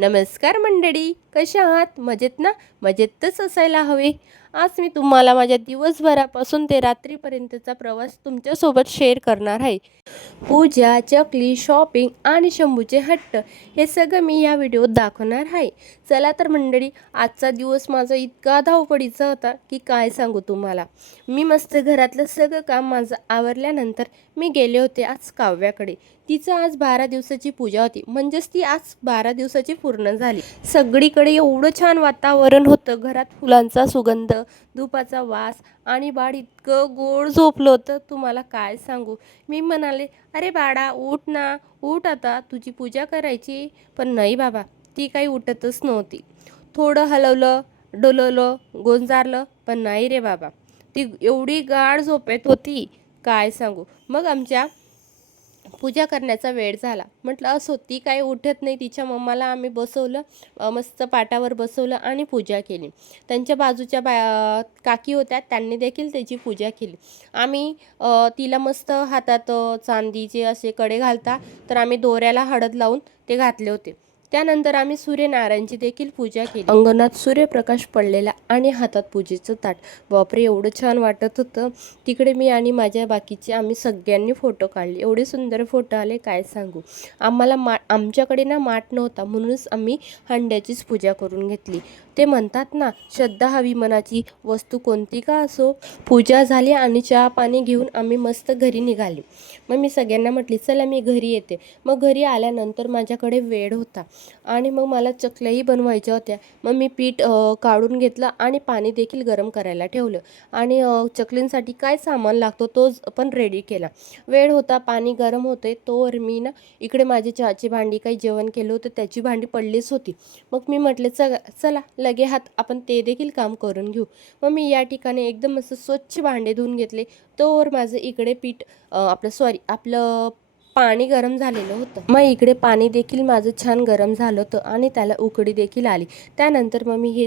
नमस्कार मंडळी, कशा आहात? मजेत ना? मजेतच असायला हवे. आज मी तुम्हाला माझ्या दिवसभरापासून ते रात्रीपर्यंतचा प्रवास तुमच्यासोबत शेअर करणार आहे. पूजा, चकली, शॉपिंग आणि शंभूचे हट्ट हे सगळं मी या व्हिडिओत दाखवणार आहे. चला तर मंडळी, आजचा दिवस माझा इतका धावपळीचा होता की काय सांगू तुम्हाला. मी मस्त घरातलं सगळं काम माझं आवरल्यानंतर मी गेले होते आज काव्याकडे. तिचं आज 12 दिवसाची पूजा होती, म्हणजेच ती आज 12 दिवसाची पूर्ण झाली. सगळीकडे एवढं छान वातावरण होतं, घरात फुलांचा सुगंध, धुपाचा वास आणि बाळ इतकं गोड झोपलं होतं तुम्हाला काय सांगू. मी म्हणाले, अरे बाळा उठ ना, उठ आता तुझी पूजा करायची. पण नाही बाबा, ती काही उठतच नव्हती. थोडं हलवलं, डोलवलं, गोंजारलं, पण नाही रे बाबा, ती एवढी गाढ झोपेत होती काय सांगू. मग आमच्या पूजा करण्याचा वेळ झाला. म्हटलं असो, ती काही उठत नाही. तिच्या मम्माला आम्ही बसवलं, मस्त पाटावर बसवलं आणि पूजा केली. त्यांच्या बाजूच्या काकी होत्या, त्यांनी देखील त्याची पूजा केली. आम्ही तिला मस्त हातात चांदीचे असे कडे घालता, तर आम्ही दोऱ्याला हळद लावून ते घातले होते. त्यानंतर आम्ही सूर्यनारायणची देखील पूजा केली. अंगणात सूर्यप्रकाश पडलेला आणि हातात पूजेचं ताट. बापरे, एवढं छान वाटत होतं. तिकडे मी आणि माझ्या बाकीचे आम्ही सगळ्यांनी फोटो काढले. एवढे सुंदर फोटो आले काय सांगू. आम्हाला आमच्याकडे ना माठ नव्हता, म्हणूनच आम्ही हंड्याचीच पूजा करून घेतली. ते म्हणतात ना, श्रद्धा हवी मनाची, वस्तू कोणती का असो. पूजा झाली आणि चहा पाणी घेऊन आम्ही मस्त घरी निघाले. मग मी सगळ्यांना म्हटली, चला मी घरी येते. मग घरी आल्यानंतर माझ्याकडे वेळ होता आणि मग मला चकल्याही बनवायच्या होत्या. मग मी पीठ काढून घेतलं आणि पाणी देखील गरम करायला ठेवलं आणि चकलींसाठी काय सामान लागतो तो पण रेडी केला. वेळ होता, पाणी गरम होते तोवर मी ना इकडे माझी चहाची भांडी, काही जेवण केलं होतं त्याची भांडी पडलीच होती. मग मी म्हटले, चला लगे हात आपण ते देखील काम करून घेऊ. मग मी या ठिकाणी एकदम असं स्वच्छ भांडे धुवून घेतले. तोवर माझं इकडे पीठ आपलं पाणी गरम झालेलं होतं. मग इकडे पाणी देखील माझं छान गरम झालं होतं आणि त्याला उकळी देखील आली. त्यानंतर मग मी हे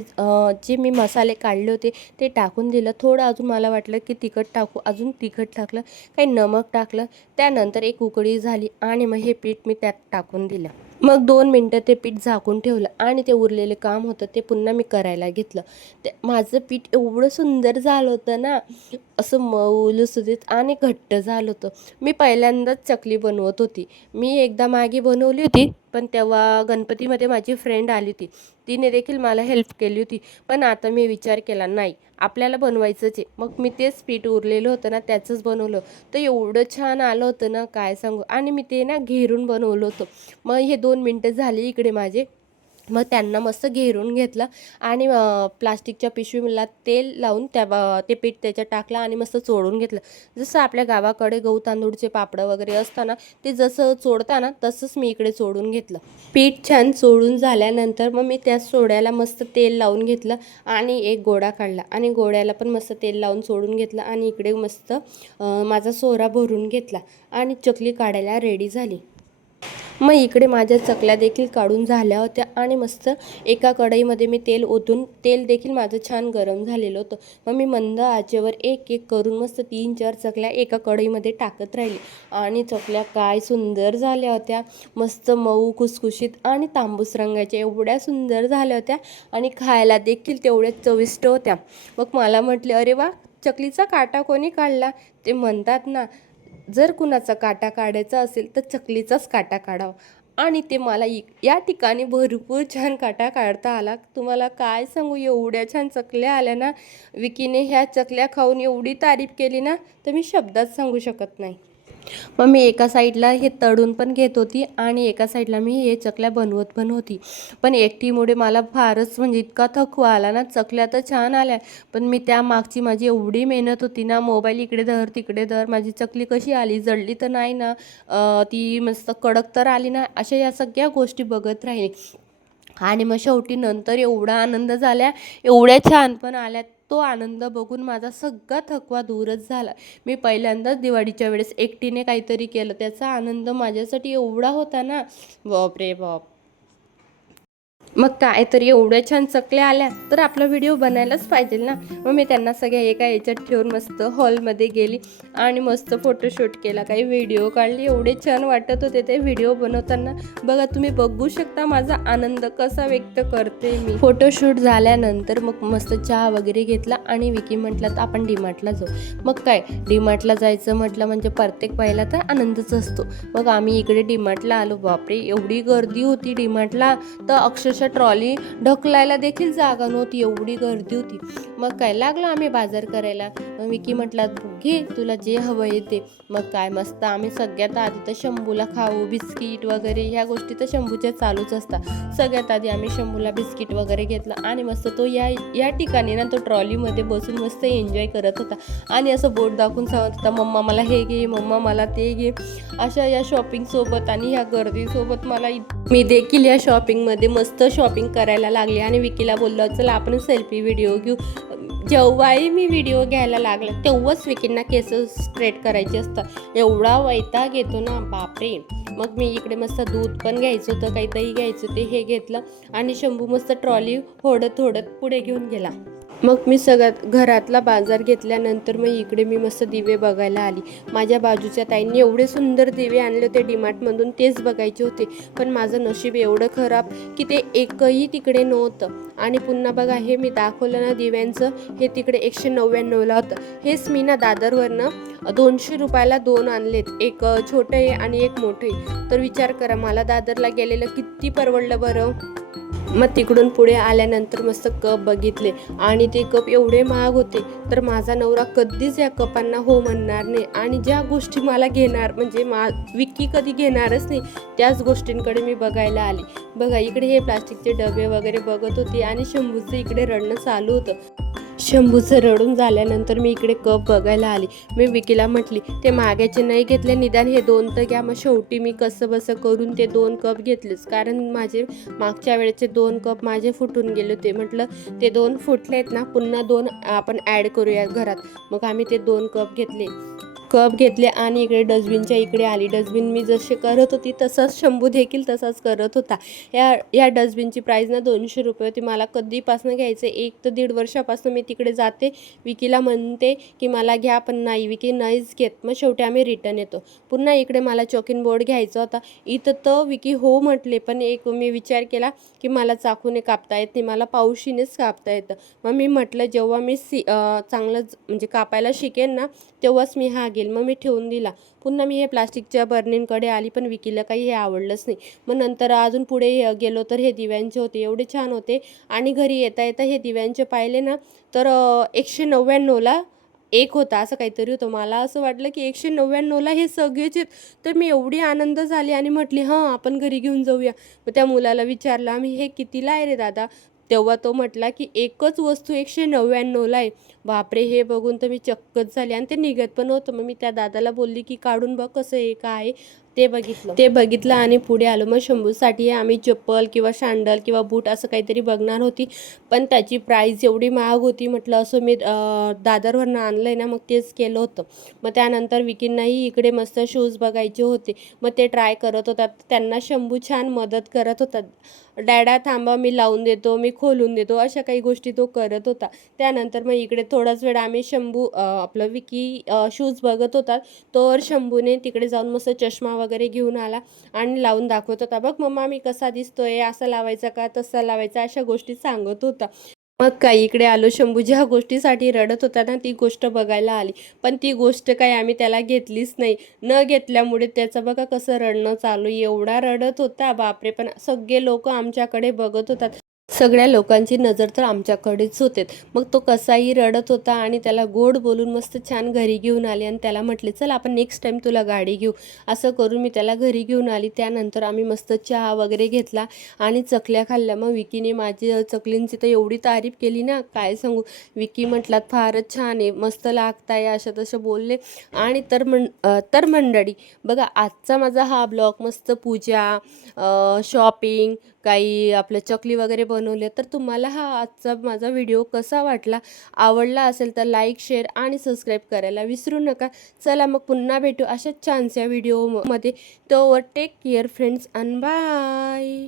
जे मी मसाले काढले होते ते टाकून दिलं. थोडं अजून मला वाटलं की तिखट टाकू, अजून तिखट टाकलं, काही नमक टाकलं. त्यानंतर एक उकळी झाली आणि मग हे पीठ मी त्यात टाकून दिलं. मग 2 मिनटं ते पीठ झाकून ठेवलं आणि ते उरलेलं काम होतं ते पुन्हा मी करायला घेतलं. ते माझं पीठ एवढं सुंदर झालं होतं ना, असं मऊ लुसलुशीत आणि घट्ट झालं होतं. मी पहिल्यांदाच चकली बनवत होती. मी एकदा मागे बनवली होती, पण तेव्हा गणपतीमध्ये माझी फ्रेंड आली होती. तिने देखील मला हेल्प केली होती. पण आता मी विचार केला, नाही आपल्याला बनवायचंच आहे. मग मी तेच पीठ उरलेलं होतं ना, त्याचंच बनवलं. तर एवढं छान आलं होतं ना काय सांगू. आणि मी ते ना घेरून बनवलं होतं. मग हे 2 मिनटं झाली इकडे माझे. मग त्यांना मस्त घेरून घेतलं आणि प्लास्टिकच्या पिशवीला तेल लावून ते पीठ त्याच्यात टाकलं आणि मस्त चोळून घेतलं. जसं आपल्या गावाकडे गहू तांदूळचे पापड वगैरे असताना ते जसं चोळताना तसंच मी इकडे चोळून घेतलं. पीठ छान चोळून झाल्यानंतर मग मी त्या सोड्याला मस्त तेल लावून घेतलं आणि एक गोळा काढला आणि गोळ्याला पण मस्त तेल लावून चोळून घेतलं आणि इकडे मस्त माझा सोरा भरून घेतला आणि चकली काढायला रेडी झाली. मग इकडे माझ्या चकल्या देखील काढून झाल्या होत्या आणि मस्त एका कढईमध्ये मी तेल ओतून, तेल देखील माझं छान गरम झालेलं होतं. मग मी मंद आचेवर एक एक करून मस्त 3-4 चकल्या एका कढईमध्ये टाकत राहिली आणि चकल्या काय सुंदर झाल्या होत्या. मस्त मऊ खुसखुशीत आणि तांबूस रंगाच्या एवढ्या सुंदर झाल्या होत्या आणि खायला देखील तेवढ्याच चविष्ट होत्या. मग मला म्हटले, अरे वा, चकलीचा काटा कोणी काढला? ते म्हणतात ना, जर कुणाचा काटा काढायचा असेल तर चकलीचाच काटा काढावा. आणि ते मला या ठिकाणी भरपूर छान काटा काढता आला. तुम्हाला काय सांगू, एवढ्या छान चकल्या आल्या ना. विकीने ह्या चकल्या खाऊन एवढी तारीफ केली ना, तर मी शब्दात सांगू शकत नाही. मग मी एका साईडला हे तळून पण घेत होती आणि एका साईडला मी हे चकल्या बनवत पण होती. पण एकटीमुळे मला फारच म्हणजे इतका थकवा आला ना. चकल्या तर छान आल्या, पण मी त्या मागची माझी एवढी मेहनत होती ना, मोबाईल इकडे धर तिकडे धर, माझी चकली कशी आली, जळली तर नाही ना, ती मस्त कडक तर आली ना, अशा या सगळ्या गोष्टी बघत राहिले. आणि मग शेवटी नंतर एवढा आनंद झाला, एवढ्या छान पण आल्या. तो आनंद बघून माझा सगळा थकवा दूरच झाला. मी पहिल्यांदाच दिवाळीच्या वेळेस एकटीने काहीतरी केलं, त्याचा आनंद माझ्यासाठी एवढा होता ना, बाप रे बाप. मग काय तर एवढ्या छान चकल्या आल्या तर आपला व्हिडिओ बनायलाच पाहिजे ना. मग मी त्यांना सगळ्या एका याच्यात ठेवून मस्त हॉलमध्ये गेली आणि मस्त फोटोशूट केला, काही व्हिडिओ काढले. एवढे छान वाटत होते ते व्हिडिओ बनवताना. बघा तुम्ही बघू शकता माझा आनंद कसा व्यक्त करते मी. फोटोशूट झाल्यानंतर मग मस्त चहा वगैरे घेतला आणि विकी म्हटलं तर आपण डीमार्टला जाऊ. मग काय डीमार्टला जायचं म्हटलं म्हणजे प्रत्येक पहिला तर आनंदच असतो. मग आम्ही इकडे डीमार्टला आलो. बापरे एवढी गर्दी होती डीमार्टला तर अक्षरशः ट्रॉली ढकलायला देखील जागा नव्हती, एवढी गर्दी होती. मग काय लागलो आम्ही बाजार करायला. विकी म्हटला घे तुला जे हवं आहे ते. मग काय मस्त आम्ही सगळ्यात आधी तर शंभूला खाऊ बिस्किट वगैरे ह्या गोष्टी तर शंभूच्या चालूच असतात. सगळ्यात आधी आम्ही शंभूला बिस्किट वगैरे घेतलं आणि मस्त तो या ठिकाणी ना तो ट्रॉलीमध्ये बसून मस्त एन्जॉय करत होता आणि असं बोट दाखवून सांगत होता मम्मा मला हे घे, मम्मा मला ते घे. अशा या शॉपिंगसोबत आणि ह्या गर्दीसोबत मी देखील या शॉपिंगमध्ये मस्त शॉपिंग करायला लागले आणि विकीला बोललो चला आपण सेल्फी व्हिडिओ घेऊ. जेव्हाही मी व्हिडिओ घ्यायला लागला तेव्हाच विकींना केस स्ट्रेट करायचे असतात. एवढा वैताग येतो ना बापरे. मग मी इकडे मस्त दूध पण घ्यायचं होतं, काही दही घ्यायचं होते, हे घेतलं आणि शंभू मस्त ट्रॉली ओढत पुढे घेऊन गेला. मग मी सगळ्यात घरातला बाजार घेतल्यानंतर मग इकडे मी मस्त दिवे बघायला आली. माझ्या बाजूच्या ताईंनी एवढे सुंदर दिवे आणले होते डीमार्टमधून, तेच बघायचे होते. पण माझं नशीब एवढं खराब की ते एकही तिकडे नव्हतं. आणि पुन्हा बघा हे मी दाखवलं ना दिव्यांचं, हे तिकडे 199ला होतं. हेच मी ना दादरवरनं 200 रुपयाला 2 आणलेत, एक छोटं आहे आणि एक मोठं आहे. तर विचार करा मला दादरला गेलेलं किती परवडलं बरं. मग तिकडून पुढे आल्यानंतर मस्त कप बघितले आणि ते कप एवढे महाग होते. तर माझा नवरा कधीच या कपांना हो म्हणणार नाही आणि ज्या गोष्टी मला घेणार म्हणजे विक्की कधी घेणारच नाही त्याच गोष्टींकडे मी बघायला आली. बघा इकडे हे प्लास्टिकचे डबे वगैरे बघत होते आणि शंभूचं इकडे रडणं चालू होतं. शंभूचं रडून झाल्यानंतर मी इकडे कप बघायला आली. मी विकीला म्हटली ते माग्याचे नाही घेतले, निदान हे 2 तर घ्या. मग शेवटी मी कसं बसं करून ते 2 कप घेतलेच, कारण माझे मागच्या वेळेचे 2 कप माझे फुटून गेले होते. म्हटलं ते 2 फुटले आहेत ना, पुन्हा 2 आपण ॲड करूया घरात. मग आम्ही ते 2 कप घेतले आणि इकडे डस्टबिनच्या इकडे आली. डस्टबिन मी जसे करत होती तसंच शंभू देखील तसाच करत होता. या डस्टबिनची प्राईस ना 200 रुपये होती. मला कधीपासून घ्यायचं 1 ते 1.5 वर्षापासून मी तिकडे जाते, विकीला म्हणते की मला घ्या, पण नाही विकी नाहीच घेत. मग शेवटी आम्ही रिटर्न येतो. पुन्हा इकडे मला चॉकिंग बोर्ड घ्यायचा होता. इथं तर विकी हो म्हटले, पण एक मी विचार केला की मला चाकूने कापता येत नाही, मला पावशीनेच कापता येतं. मग मी म्हटलं जेव्हा मी चांगलं म्हणजे कापायला शिकेन ना तेव्हाच मी हा घेईल. मग मी ठेवून दिला. पुन्हा मी हे प्लास्टिकच्या बर्नींकडे आली, पण विकीला काही हे आवडलंच नाही. मग नंतर अजून पुढे गेलो तर हे दिव्यांचे होते, एवढे छान होते. आणि घरी येता येता हे दिव्यांचे पाहिले ना तर 199ला एक होता, असं काहीतरी होतं. मला असं वाटलं की 199ला हे सगळेच आहेत. तर मी एवढी आनंद झाली आणि म्हटली हां आपण घरी घेऊन जाऊया. मग त्या मुलाला विचारलं आम्ही हे कितीला आहे रे दादा, तेव्हा तो म्हटला की एकच वस्तू 199ला आहे. बापरे हे बघून तर मी चक्कच झाली आणि ते निघत पण होतं. मग मी त्या दादाला बोलली की काढून बघ कसं आहे काय. ते बघितलं आणि पुढे आलो. मग शंभूसाठी आम्ही चप्पल किंवा सँडल किंवा बूट असं काहीतरी बघणार होती, पण त्याची प्राईस एवढी महाग होती. म्हटलं असं मी दादरवरनं आणलं आहे ना, मग तेच केलं होतं. मग त्यानंतर विकींनाही इकडे मस्त शूज बघायचे होते, मग ते ट्राय करत होतात. त्यांना शंभू छान मदत करत होता. डॅडा थांबा मी लावून देतो, मी खोलून देतो, अशा काही गोष्टी तो करत होता. त्यानंतर मग इकडे थोडाच वेळ आम्ही आपलं विकी शूज बघत होता. तर शंभूने तिकडे जाऊन मस्त चष्मा वगैरे घेऊन आला आणि लावून दाखवत होता. बघ मम्मा मी कसा दिसतोय, असा लावायचा का तसा लावायचा, अशा गोष्टी सांगत होता. मग काय इकडे आलो. शंभू ज्या गोष्टीसाठी रडत होता ना ती गोष्ट बघायला आली, पण ती गोष्ट काही आम्ही त्याला घेतलीच नाही. न घेतल्यामुळे त्याचं बघा कसं रडणं चालू, एवढा रडत होता बापरे. पण सगळे लोक आमच्याकडे बघत होतात, सगळ्या लोकांची नजर तर आमच्याकडेच होते. मग तो कसाही रडत होता आणि त्याला गोड बोलून मस्त छान घरी घेऊन आली आणि त्याला म्हटले चल आपण नेक्स्ट टाईम तुला गाडी घेऊ. असं करून मी त्याला घरी घेऊन आली. त्यानंतर आम्ही मस्त चहा वगैरे घेतला आणि चकल्या खाल्ल्या. मग विकीने माझी चकलींची तर एवढी तारीफ केली ना काय सांगू. विकी म्हटलात फारच छान आहे, मस्त लागताय, अशा तसं बोलले. आणि तर मंडळी बघा आजचा माझा हा ब्लॉग मस्त पूजा शॉपिंग काही आपलं चकली वगैरे बनवले. तर तुम्हाला हा आजचा माझा व्हिडिओ कसा वाटला, आवडला असेल तर लाईक शेअर आणि सबस्क्राईब करायला विसरू नका. चला मग पुन्हा भेटू अशाच छानशा व्हिडिओमध्ये. तोवर take care friends and bye.